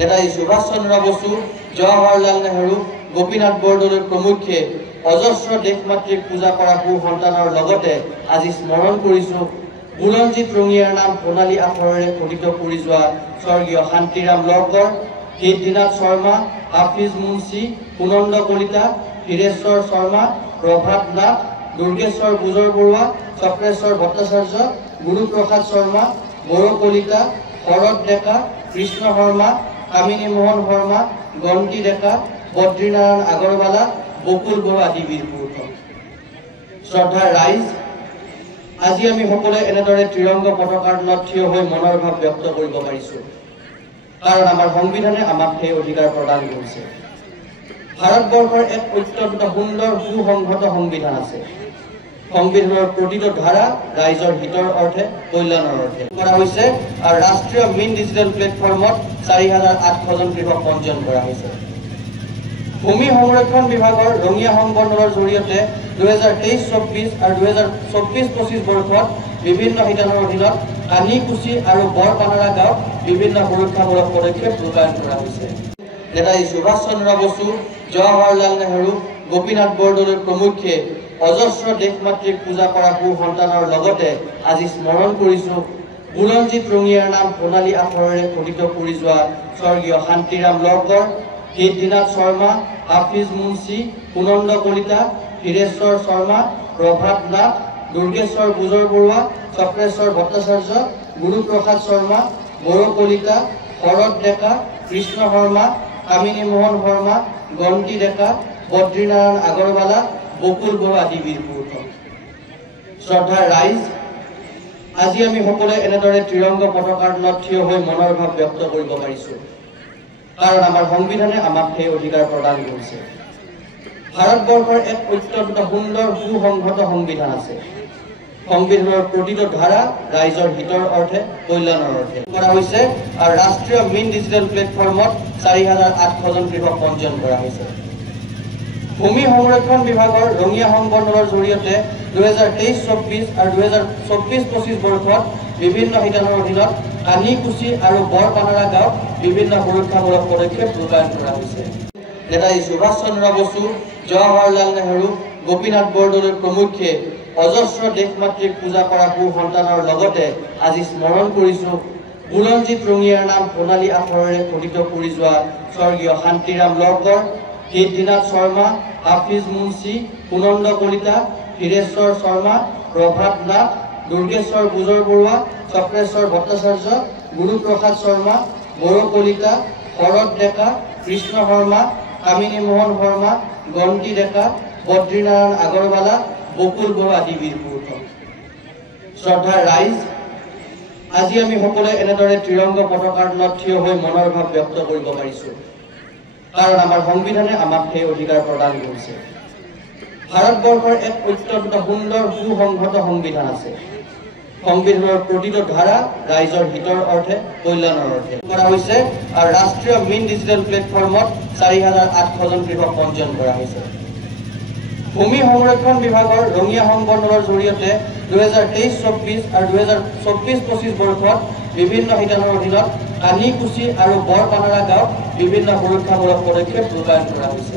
নেতাজী সুভাষ চন্দ্ৰ বসু, জৱাহৰলাল নেহৰু, গোপীনাথ বৰদলৈৰ প্ৰমুখ্যে অজস্ৰ দেশমাতৃক পূজা কৰা সন্তানৰ লগতে আজি স্মৰণ কৰিছো বুৰঞ্জীত ৰঙিয়াৰ নাম সোণালী আখৰেৰে খোদিত কৰি যোৱা স্বৰ্গীয় শান্তিৰাম লহকৰ, কীৰ্তিনাথ শৰ্মা, হাফিজ মুন্সি, সুনন্দ কলিতা, ধীৰেশ্বৰ শৰ্মা, প্ৰভাত নাথ, দুৰ্গেশ্বৰ বুজৰ বৰুৱা, চক্ৰেশ্বৰ ভট্টাচাৰ্য, গুৰুপ্ৰসাদ শৰ্মা, গৌৰৱ কলিতা, শৰৎ ডেকা, কৃষ্ণ শৰ্মা, কামিনী মোহন শৰ্মা, গন্তি ডেকা, বদ্ৰীনাৰায়ণ আগৰৱালা, বকুল বৰুৱা আদি বীৰ পুৰুষ। শ্ৰদ্ধাৰ ৰাইজ, আজি আমি সকলোৱে এনেদৰে ত্ৰিৰংগ পতাকাৰ তলত থিয় হৈ মনৰ ভাৱ ব্যক্ত কৰিব পাৰিছো, কাৰণ আমাৰ সংবিধানে আমাক সেই অধিকাৰ প্ৰদান কৰিছে। ভাৰতবৰ্ষৰ এক অত্যন্ত সুন্দৰ সুসংহত সংবিধান আছে। সংবিধানৰ প্ৰতিটো ধাৰা ৰাইজৰ হিতৰ অৰ্থে, কল্যাণৰ অৰ্থে কৰা হৈছে আৰু ৰাষ্ট্ৰীয় মেইন ডিজিটেল প্লেটফৰ্মত ৪,৮০০ জন কৃষক পঞ্জীয়ন কৰা হৈছে। ভূমি সংৰক্ষণ বিভাগৰ ৰঙিয়া সংমণ্ডলৰ জৰিয়তে 2023-24 আৰু 2024-25 বৰ্ষত বিভিন্ন শিতানৰ অধীনত কানিকুচি আৰু বৰপানাৰা গাঁৱত বিভিন্ন সুৰক্ষামূলক পদক্ষেপ ৰূপায়ণ কৰা হৈছে। নেতাজী সুভাষ চন্দ্ৰ বসু, জৱাহৰলাল নেহৰু, গোপীনাথ বৰদলৈৰ প্ৰমুখ্যে অজস্ৰ দেশমাতৃক পূজা কৰা সন্তানৰ লগতে আজি স্মৰণ কৰিছো বুৰঞ্জীত ৰঙিয়াৰ নাম সোণালী আখৰেৰে খোদিত কৰি যোৱা স্বৰ্গীয় শান্তিৰাম লহকৰ, কীৰ্তিনাথ শৰ্মা, হাফিজ মুন্সি, সুনন্দ কলিতা, ধীৰেশ্বৰ শৰ্মা, প্ৰভাত নাথ, দুৰ্গেশ্বৰ বুজৰ বৰুৱা, চক্ৰেশ্বৰ ভট্টাচাৰ্য, গুৰুপ্ৰসাদ শৰ্মা, গৌৰৱ কলিতা, শৰৎ ডেকা, কৃষ্ণ শৰ্মা, কামিনী মোহন শৰ্মা, গন্তি ডেকা, বদ্ৰীনাৰায়ণ আগৰৱালা, বকুল বৰুৱা আদি বীৰ পুৰুষ। শ্ৰদ্ধাৰ ৰাইজ, আজি আমি সকলোৱে এনেদৰে ত্ৰিৰংগ পতাকাৰ তলত থিয় হৈ মনৰ ভাৱ ব্যক্ত কৰিব পাৰিছো, কাৰণ আমাৰ সংবিধানে আমাক সেই অধিকাৰ প্ৰদান কৰিছে। ভাৰতবৰ্ষৰ এক অত্যন্ত সুন্দৰ সুসংহত সংবিধান আছে। সংবিধানৰ প্ৰতিটো ধাৰা ৰাইজৰ হিতৰ অৰ্থে, কল্যাণৰ অৰ্থে কৰা হৈছে আৰু ৰাষ্ট্ৰীয় মেইন ডিজিটেল প্লেটফৰ্মত ৪,৮০০ জন কৃষক পঞ্জীয়ন কৰা হৈছে। ভূমি সংৰক্ষণ বিভাগৰ ৰঙিয়া সংমণ্ডলৰ জৰিয়তে 2023-24 আৰু 2024-25 বৰ্ষত বিভিন্ন শিতানৰ অধীনত কানিকুচি আৰু বৰপানাৰা গাঁৱত বিভিন্ন সুৰক্ষামূলক পদক্ষেপ ৰূপায়ণ কৰা হৈছে। নেতাজী সুভাষ চন্দ্ৰ বসু, জৱাহৰলাল নেহৰু, গোপীনাথ বৰদলৈৰ প্ৰমুখ্যে অজস্ৰ দেশমাতৃক পূজা কৰা সন্তানৰ লগতে আজি স্মৰণ কৰিছো বুৰঞ্জীত ৰঙিয়াৰ নাম সোণালী আখৰেৰে খোদিত কৰি যোৱা স্বৰ্গীয় শান্তিৰাম লহকৰ, কীৰ্তিনাথ শৰ্মা, হাফিজ মুন্সি, সুনন্দ কলিতা, ধীৰেশ্বৰ শৰ্মা, প্ৰভাত নাথ, দুৰ্গেশ্বৰ বুজৰ বৰুৱা, চক্ৰেশ্বৰ ভট্টাচাৰ্য, গুৰুপ্ৰসাদ শৰ্মা, গৌৰৱ কলিতা, শৰৎ ডেকা, কৃষ্ণ শৰ্মা, কামিনী মোহন শৰ্মা, গন্তি ডেকা, বদ্ৰীনাৰায়ণ আগৰৱালা, বকুল বৰুৱা আদি বীৰ পুৰুষ। শ্ৰদ্ধাৰ ৰাইজ, আজি আমি সকলোৱে এনেদৰে ত্ৰিৰংগ পতাকাৰ তলত থিয় হৈ মনৰ ভাৱ ব্যক্ত কৰিব পাৰিছো, কাৰণ আমাৰ সংবিধানে আমাক সেই অধিকাৰ প্ৰদান কৰিছে। ভাৰতবৰ্ষৰ এক অত্যন্ত সুন্দৰ সুসংহত সংবিধান আছে। সংবিধানৰ প্ৰতিটো ধাৰা ৰাইজৰ হিতৰ অৰ্থে, কল্যাণৰ অৰ্থে কৰা হৈছে আৰু ৰাষ্ট্ৰীয় মেইন ডিজিটেল প্লেটফৰ্মত ৪,৮০০ জন কৃষক পঞ্জীয়ন কৰা হৈছে। ভূমি সংৰক্ষণ বিভাগৰ ৰঙিয়া সংমণ্ডলৰ জৰিয়তে 2023-24 আৰু 2024-25 বৰ্ষত বিভিন্ন শিতানৰ অধীনত কানিকুচি আৰু বৰপানাৰা গাঁৱত বিভিন্ন সুৰক্ষামূলক পদক্ষেপ ৰূপায়ণ কৰা হৈছে।